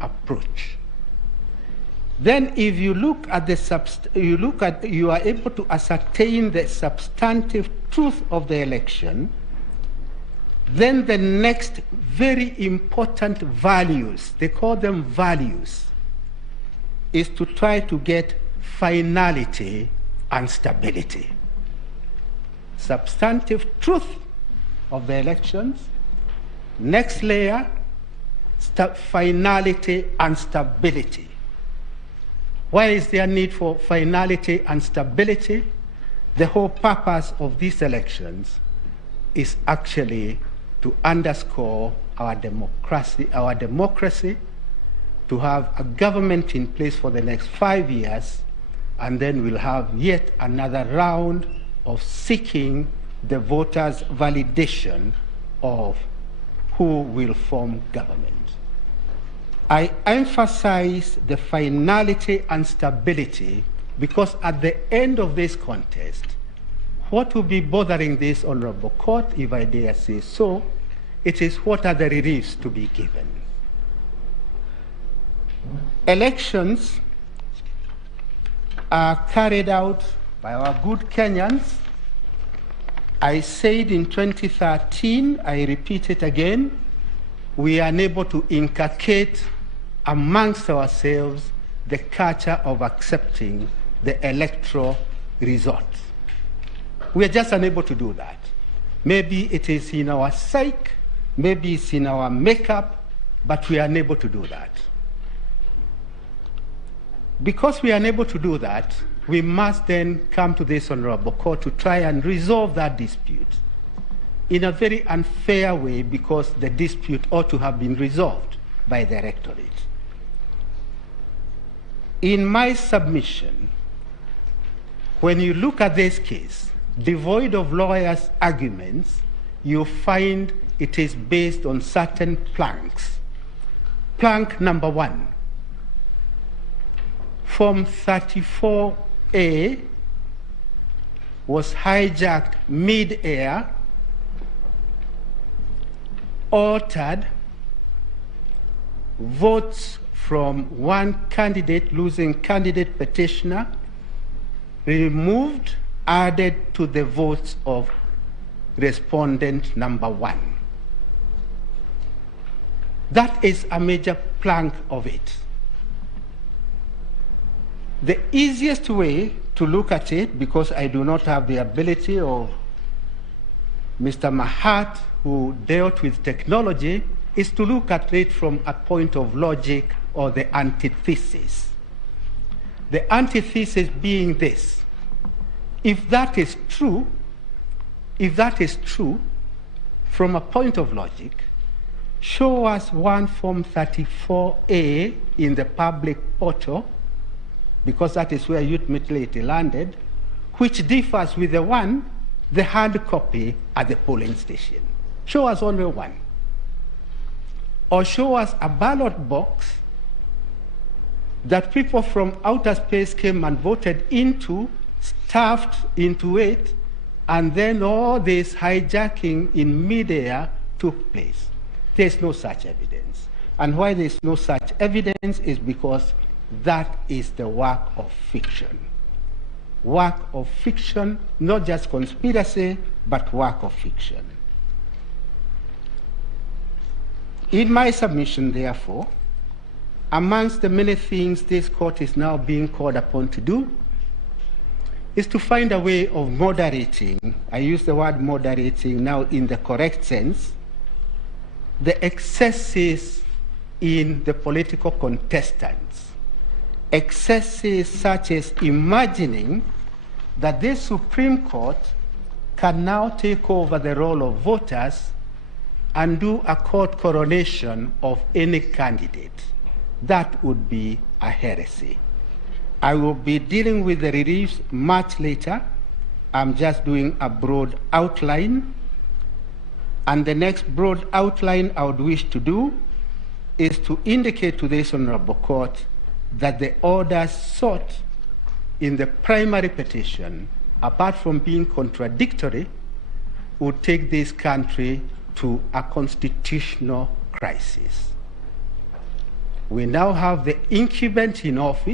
approach. Then if you look at you are able to ascertain the substantive truth of the election, then the next very important values, they call them values, is to try to get finality and stability. Substantive truth of the elections, next layer, finality and stability. Why is there need for finality and stability? The whole purpose of these elections is actually to underscore our democracy, to have a government in place for the next 5 years, and then we'll have yet another round of seeking the voters' validation of who will form government. I emphasize the finality and stability because at the end of this contest, what will be bothering this honorable court, if I dare say so, it is what are the reliefs to be given. Elections are carried out by our good Kenyans. I said in 2013, I repeat it again, we are unable to inculcate amongst ourselves the culture of accepting the electoral results. We are just unable to do that. Maybe it is in our psyche, maybe it's in our makeup, but we are unable to do that. Because we are unable to do that, we must then come to this honorable court to try and resolve that dispute in a very unfair way, because the dispute ought to have been resolved by the electorate. In my submission, when you look at this case, devoid of lawyers' arguments, you find it is based on certain planks. Plank number 1, Form 34A was hijacked mid-air, altered, votes from one candidate, losing candidate petitioner, removed, added to the votes of respondent number 1. That is a major plank of it. The easiest way to look at it, because I do not have the ability of Mr. Mahat, who dealt with technology, is to look at it from a point of logic or the antithesis. The antithesis being this: if that is true, from a point of logic, show us one Form 34A in the public portal, because that is where ultimately it landed, which differs with the hard copy at the polling station. Show us only one. Or show us a ballot box that people from outer space came and voted into, stuffed into it, and then all this hijacking in midair took place. There's no such evidence. And why there's no such evidence is because that is the work of fiction. Work of fiction, not just conspiracy, but work of fiction. In my submission, therefore, amongst the many things this court is now being called upon to do, is to find a way of moderating, I use the word moderating now in the correct sense, the excesses in the political contestants. Excesses such as imagining that this Supreme Court can now take over the role of voters and do a court coronation of any candidate. That would be a heresy. I will be dealing with the reliefs much later. I'm just doing a broad outline. And the next broad outline I would wish to do is to indicate to this honorable court that the orders sought in the primary petition, apart from being contradictory, would take this country to a constitutional crisis. We now have the incumbent in office